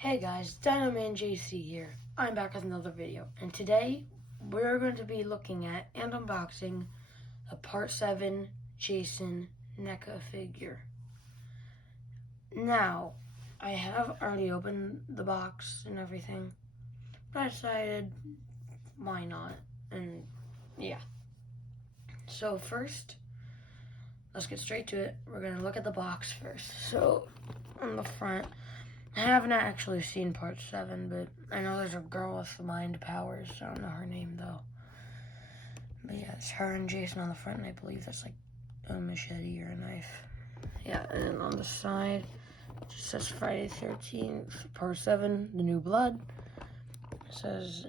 Hey guys, Dynoman JC here. I'm back with another video, and today we're going to be looking at and unboxing a Part 7 Jason NECA figure. Now, I have already opened the box and everything, but I decided why not, and yeah. So first, let's get straight to it. We're going to look at the box first. So, on the front, I haven't actually seen Part 7, but I know there's a girl with mind powers. I don't know her name, though. But yeah, it's her and Jason on the front, and I believe that's like a machete or a knife. Yeah, and then on the side, it just says Friday the 13th, Part 7, The New Blood. It says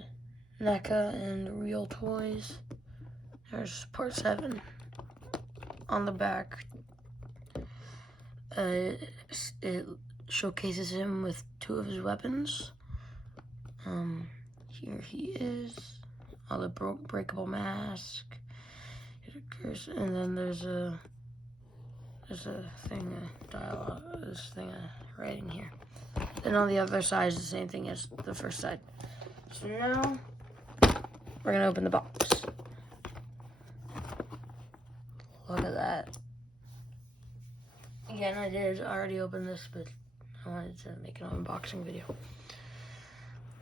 NECA and Real Toys. There's Part 7 on the back. It showcases him with two of his weapons. Here he is. The breakable mask. And then there's a thing, dialogue, this thing writing here. And on the other side is the same thing as the first side. So now we're gonna open the box. Look at that. Again, I did already open this, but I wanted to make an unboxing video.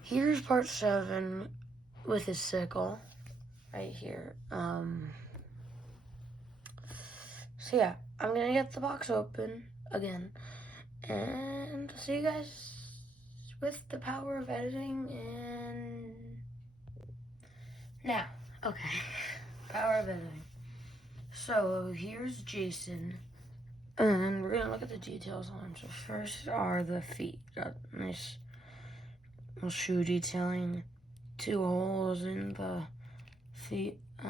Here's Part 7 with his sickle right here. So yeah, I'm gonna get the box open again and see you guys with the power of editing. And now, okay, power of editing. So here's Jason, and we're gonna look at the details on him. So first are the feet. Got nice little shoe detailing, 2 holes in the feet. I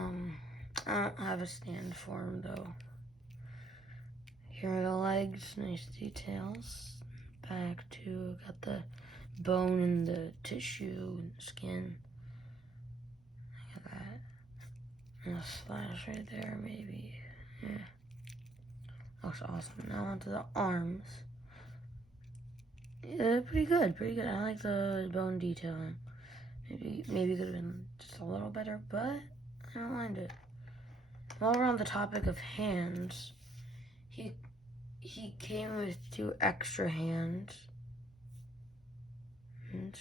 don't have a stand for him though. Here are the legs, nice details. Back too, got the bone and the tissue and skin. Look at that. And a slash right there, maybe. Yeah. Looks awesome. Now onto the arms. Yeah, pretty good. I like the bone detailing. Maybe could have been just a little better, but I don't mind it. While we're on the topic of hands, he came with 2 extra hands. And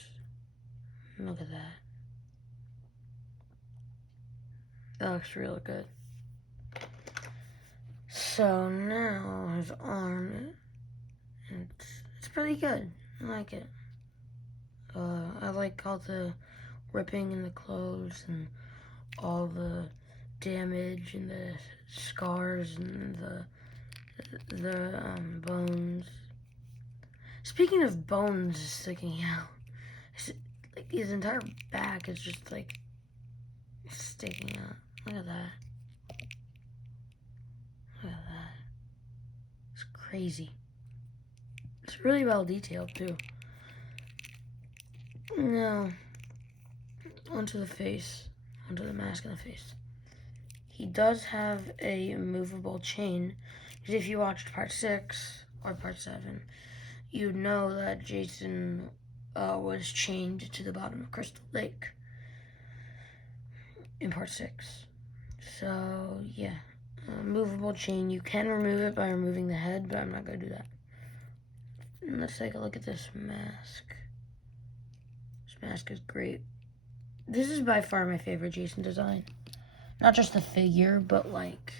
look at that. That looks really good. So now his arm, it's pretty good. I like it. I like all the ripping in the clothes and all the damage and the scars and the bones. Speaking of bones sticking out, like his entire back is just like sticking out. Look at that. Look at that. It's crazy. It's really well detailed too. Now, onto the face. Onto the mask and the face. He does have a movable chain, because if you watched Part 6 or Part 7, you'd know that Jason was chained to the bottom of Crystal Lake in Part 6. So, yeah. Movable chain. You can remove it by removing the head, but I'm not going to do that. And let's take a look at this mask. This mask is great. This is by far my favorite Jason design. Not just the figure, but like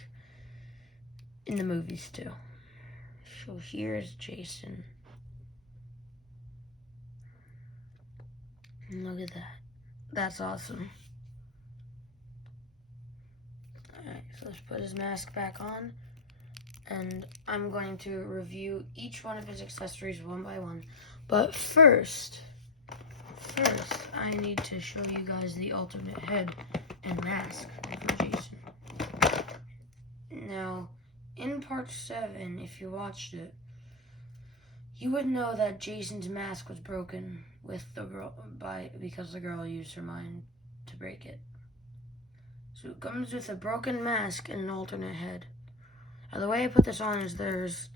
in the movies too. So here's Jason. Look at that. That's awesome. Alright, so let's put his mask back on. And I'm going to review each one of his accessories one by one. But first, I need to show you guys the alternate head and mask for Jason. Now, in Part 7, if you watched it, you would know that Jason's mask was broken with the girl because the girl used her mind to break it. So it comes with a broken mask and an alternate head. Now the way I put this on is there's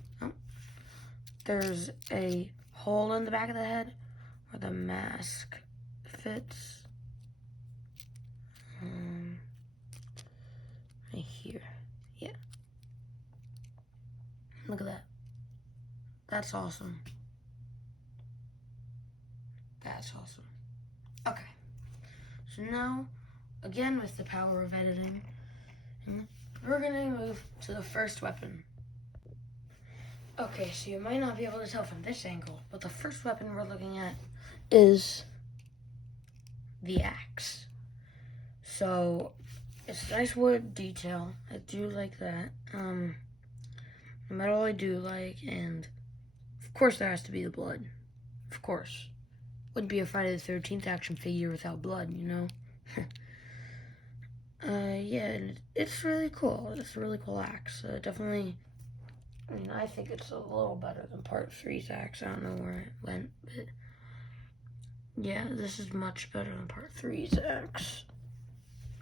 a hole in the back of the head where the mask fits. Right here. Yeah. Look at that. That's awesome. That's awesome. Okay. So now, again with the power of editing, we're gonna move to the first weapon. Okay, so you might not be able to tell from this angle, but the first weapon we're looking at is the axe. So it's nice wood detail. I do like that. Metal I do like, and of course there has to be the blood. Of course. Wouldn't be a Friday the 13th action figure without blood, you know? Yeah, and it's really cool. It's a really cool axe. Definitely, I mean, I think it's a little better than Part 3's axe. I don't know where it went, but yeah, this is much better than Part 3's axe.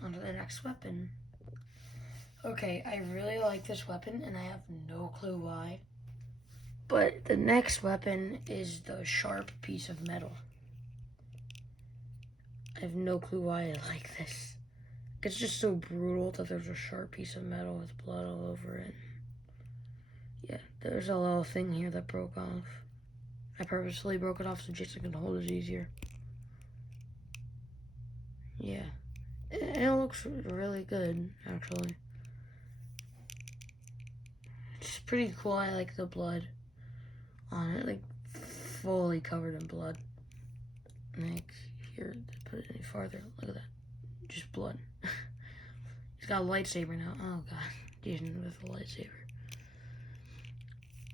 On to the next weapon. Okay, I really like this weapon, and I have no clue why. But the next weapon is the sharp piece of metal. I have no clue why I like this. It's just so brutal that there's a sharp piece of metal with blood all over it. Yeah, there's a little thing here that broke off. I purposely broke it off so Jason can hold it easier. Yeah, it looks really good, actually. It's pretty cool. I like the blood on it, like fully covered in blood. Like here, to put it any farther, look at that, just blood. He's got a lightsaber now. Oh god, Jason with a lightsaber.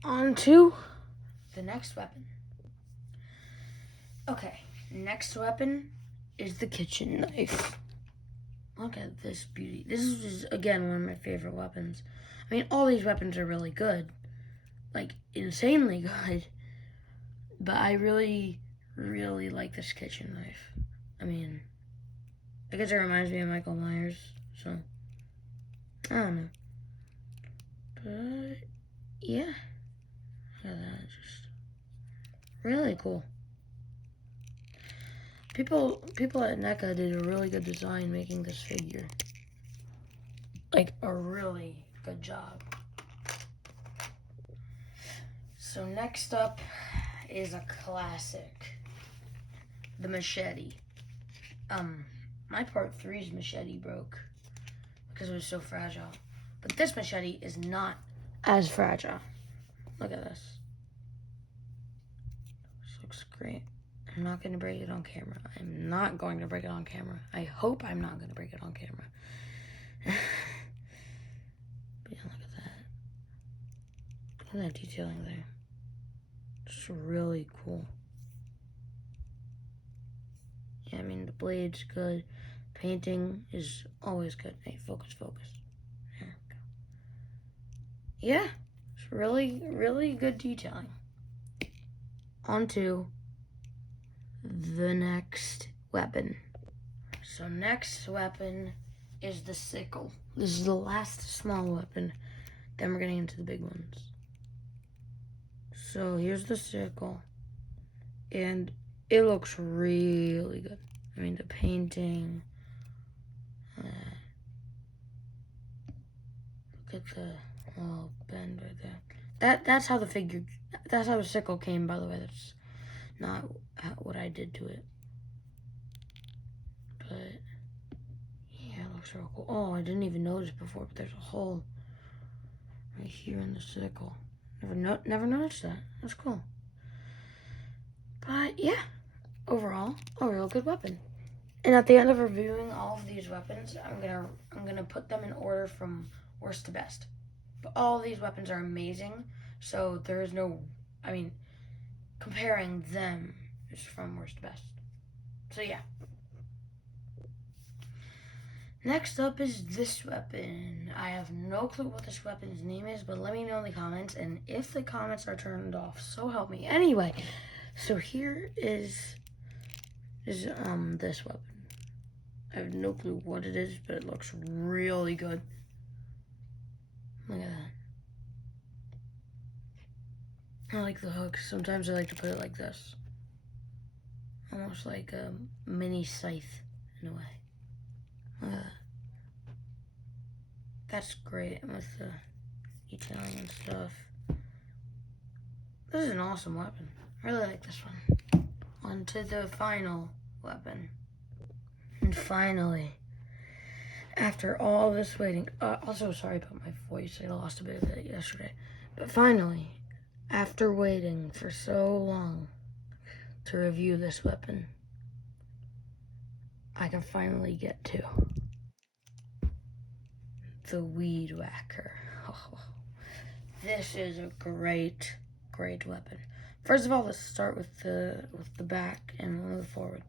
On to the next weapon. Okay, next weapon is the kitchen knife. Look at this beauty. This is, again, one of my favorite weapons. I mean, all these weapons are really good. Like, insanely good. But I really, really like this kitchen knife. I mean, I guess it reminds me of Michael Myers, so I don't know. But, yeah. Look at that, just really cool. People at NECA did a really good design making this figure. Like, a really good job. So next up is a classic. The machete. My Part 3's machete broke because it was so fragile. But this machete is not as fragile. Look at this. This looks great. I'm not going to break it on camera. I'm not going to break it on camera. I hope I'm not going to break it on camera. But yeah, look at that. Look at that detailing there. It's really cool. Yeah, I mean, the blade's good. Painting is always good. Hey, focus. There we go. Yeah, it's really, really good detailing. On to the next weapon. So next weapon is the sickle. This is the last small weapon. Then we're getting into the big ones. So here's the sickle. And it looks really good. I mean, the painting. Look at the little bend right there. That's how the figure. That's how the sickle came, by the way. That's not what I did to it. But yeah, it looks real cool. Oh, I didn't even notice before, but there's a hole right here in the sickle. Never noticed that. That's cool. But yeah, overall, a real good weapon. And at the end of reviewing all of these weapons, I'm gonna put them in order from worst to best. But all of these weapons are amazing, so there is no, I mean, comparing them is from worst to best. So yeah. Next up is this weapon. I have no clue what this weapon's name is, but let me know in the comments, and if the comments are turned off, so help me. Anyway, so here is this weapon. I have no clue what it is, but it looks really good. Look at that. I like the hook. Sometimes I like to put it like this. almost like a mini scythe in a way. That's great with the detailing and stuff. This is an awesome weapon. I really like this one. On to the final weapon. And finally, after all this waiting, also sorry about my voice, I lost a bit of it yesterday. But finally, after waiting for so long to review this weapon, I can finally get to the Weed Whacker. Oh, this is a great weapon. First of all, let's start with the back and we'll move forward.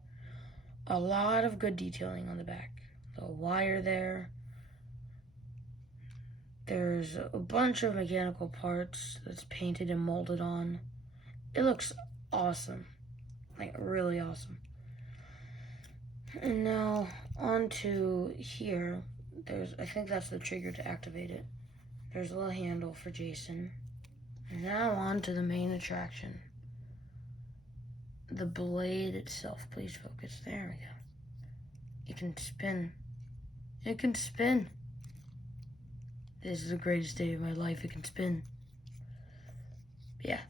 A lot of good detailing on the back. The wire there. There's a bunch of mechanical parts that's painted and molded on. It looks awesome. Like, really awesome. And now, on to here. I think that's the trigger to activate it. There's a little handle for Jason. And now on to the main attraction. The blade itself. Please focus. There we go. It can spin. It can spin. This is the greatest day of my life. It can spin. Yeah.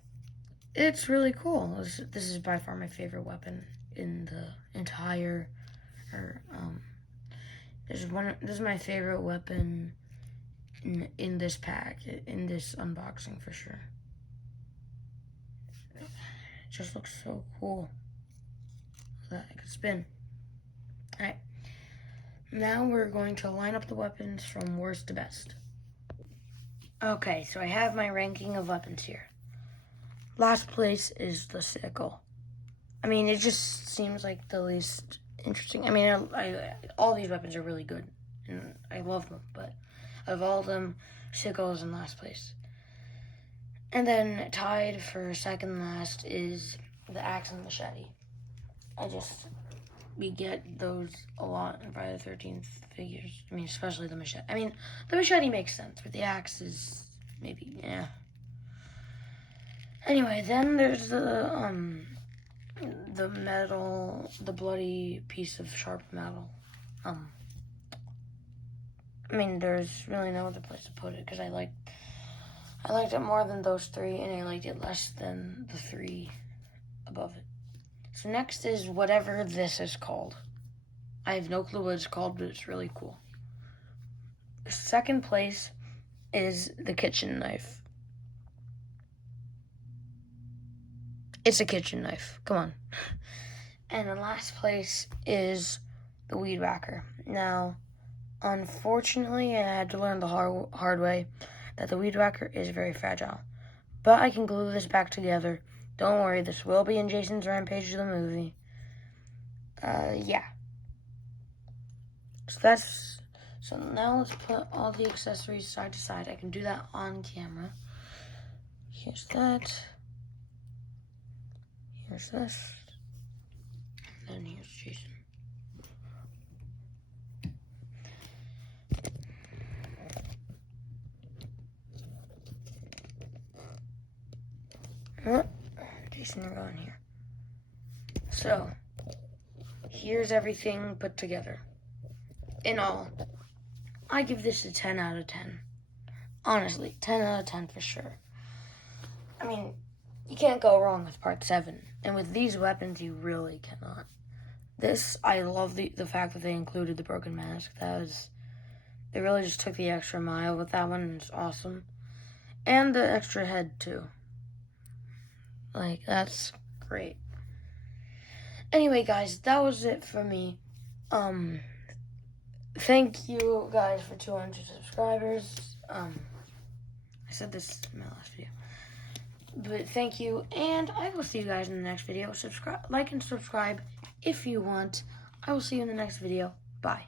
It's really cool. This is by far my favorite weapon in the entire, this is my favorite weapon in this pack, in this unboxing for sure. It just looks so cool that it can spin. Alright. Now we're going to line up the weapons from worst to best. Okay, so I have my ranking of weapons here. Last place is the sickle. I mean, it just seems like the least interesting. I mean, all these weapons are really good, and I love them, but of all of them, sickle is in last place. And then tied for second last is the axe and machete. We get those a lot in Friday the 13th figures. I mean, especially the machete. I mean, the machete makes sense, but the axe is maybe, yeah. Anyway, then there's the metal, the bloody piece of sharp metal. I mean, there's really no other place to put it, because I liked it more than those three, and I liked it less than the three above it. So next is whatever this is called. I have no clue what it's called, but it's really cool. Second place is the kitchen knife. It's a kitchen knife. Come on. And in last place is the Weed Whacker. Now, unfortunately, I had to learn the hard way that the Weed Whacker is very fragile. But I can glue this back together. Don't worry, this will be in Jason's Rampage of the movie. Yeah. So now let's put all the accessories side to side. I can do that on camera. Here's that. Here's this. And then here's Jason. Jason, you're going here. So, here's everything put together. In all, I give this a 10 out of 10. Honestly, 10 out of 10 for sure. I mean, you can't go wrong with part 7. And with these weapons, you really cannot. This, I love the fact that they included the broken mask. They really just took the extra mile with that one, and it's awesome. And the extra head, too. Like, that's great. Anyway, guys, that was it for me. Thank you, guys, for 200 subscribers. I said this in my last video. But thank you, and I will see you guys in the next video. Like and subscribe if you want. I will see you in the next video. Bye.